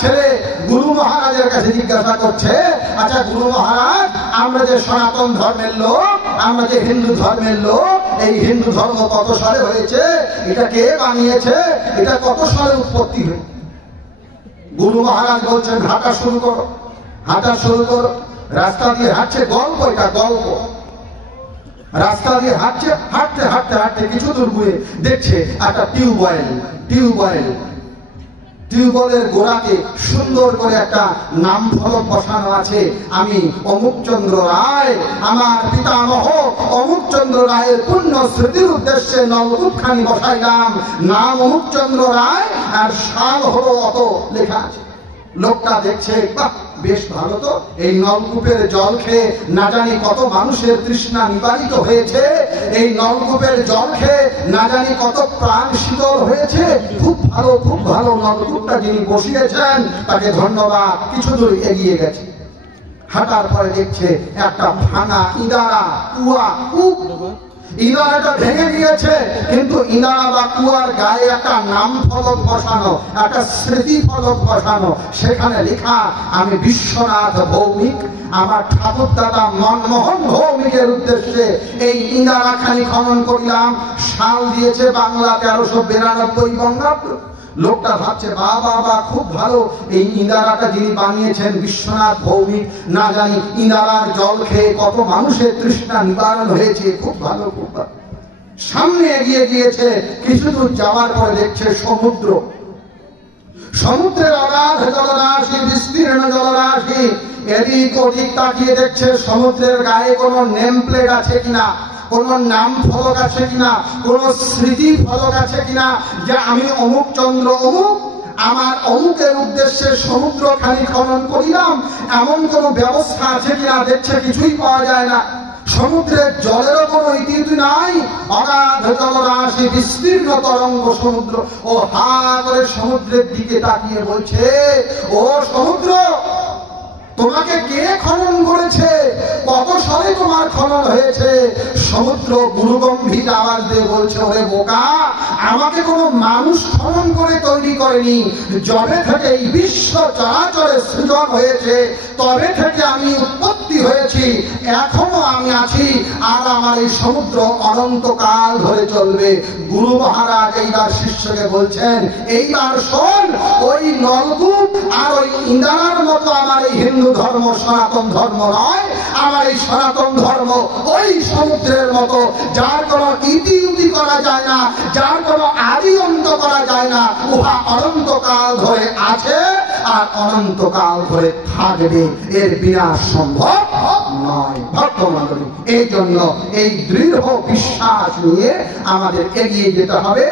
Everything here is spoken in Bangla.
ছেলে গুরু মহারাজের কাছে জিজ্ঞাসা করছে, আচ্ছা গুরু মহারাজ, আমরা যে সনাতন ধর্মের লোক, আমরা যে হিন্দু ধর্মের লোক, এই হিন্দু ধর্ম কত সালে হয়েছে, এটা কে বানিয়েছে, এটা কত সালে উৎপত্তি হয়েছে? গুরু মহারাজ বলছেন, হাঁটা শুরু করো, হাঁটা শুরু করো। রাস্তা দিয়ে হাঁটছে, গল্প, এটা গল্প। রাস্তা দিয়ে হাঁটছে, হাঁটতে হাঁটতে হাঁটতে কিছু দূর গিয়ে দেখছে একটা টিউবওয়েলের গোড়াতে সুন্দর করে একটা নাম ফলক বসানো আছে, আমি অমুক চন্দ্র রায়, আমার পিতামহ অমুক চন্দ্র রায়ের পুণ্য স্মৃতির উদ্দেশ্যে নলকূপখানি বসাইলাম, নাম অমুক চন্দ্র রায় আর সাল হলো অত লেখা আছে। লোকটা দেখছে, বাহ, বেশ ভালো তো, এই নলকূপের জল খেয়ে না জানি কত মানুষের তৃষ্ণা নিবারিত হয়েছে, এই নলকূপের জল খেয়ে না জানি কত প্রাণ শীতল হয়েছে, খুব ভালো, খুব ভালো। নলকূপটা যিনি বসিয়েছেন তাকে ধন্যবাদ। কিছু দূর এগিয়ে গেছে, হাঁটার পরে দেখছে একটা ভাঙা ইঁদারা কুয়া, ইনারাটা ভেঙে গিয়েছে, কিন্তু ইনারা বা কুয়ার গায়ে একটা নাম ফলক বসানো, একটা স্মৃতি ফলক বসানো, সেখানে লেখা, আমি বিশ্বনাথ ভৌমিক, আমার ঠাকুর দাদা মনমোহন ভৌমিকের উদ্দেশ্যে এই ইনারাখানি খনন করলাম। সাল দিয়েছে বাংলা 1392 বঙ্গাব্দ। লোকটা ভাবছে, বাবা খুব ভালো, এই ইন্দারাটা যিনি বানিয়েছেন বিশ্বনাথ ভৌমিক, না জানি ইন্দারার জল খেয়ে কত মানুষের তৃষ্ণা নিবারণ হয়েছে, খুব ভালো, খুব ভালো। সামনে এগিয়ে গিয়েছে, কিছু দূর যাওয়ার পরে দেখছে সমুদ্র, সমুদ্রের অগাধ জলরাশি, বিস্তীর্ণ জলরাশি। এদিক ওদিক তাকিয়ে দেখছে সমুদ্রের গায়ে কোনো নেম প্লেট আছে কিনা, কোন নাম ফলক আছে কিনা, কোন স্মৃতি ফলক আছে কিনা, যে আমি অমুক চন্দ্র অমুক, আমার অমুকের উদ্দেশ্যে সমুদ্রখানি খনন করিলাম, এমন কোন ব্যবস্থা আছে কিনা। দেখছে কিছুই পাওয়া যায় না। সমুদ্রের জলেরও কোন ইতি নাই, অগাধ জলরাশি, বিস্তীর্ণ তরঙ্গ সমুদ্র। ও হা করে সমুদ্রের দিকে তাকিয়ে বলছে, ও সমুদ্র, তোমাকে কে খনন করেছে, কত সালে তোমার খনন হয়েছে? সমুদ্র গুরুগম্ভীর আওয়াজ দিয়ে বলছে, ওরে বোকা, আমাকে কোনো মানুষ খনন করে তৈরি করেনি। যবে থেকে এই বিশ্ব চরাচরের সৃজন হয়েছে, তবে থেকে আমি উৎপত্তি হয়েছি, এখনো আমি আছি, আর আমার এই সমুদ্র অনন্তকাল ধরে চলবে। গুরু মহারাজ এইবার শিষ্যকে বলছেন, এইবার শোন, ওই নলকূপ আর ওই ইন্দারার মতো আমার এই হিন্দু ধর্ম সনাতন ধর্ম নয়। আমার এই সনাতন ধর্ম ওই সমুদ্রের মতো, যার কোনো ইতি করা যায় না, যার কোনো আদি অন্ত করা যায় না। উহা অনন্তকাল ধরে আছে আর অনন্তকাল ধরে থাকবে, এর বিনাশ সম্ভব নয়। ভক্তমণ্ডলী, এই জন্য এই দৃঢ় বিশ্বাস নিয়ে আমাদের এগিয়ে যেতে হবে।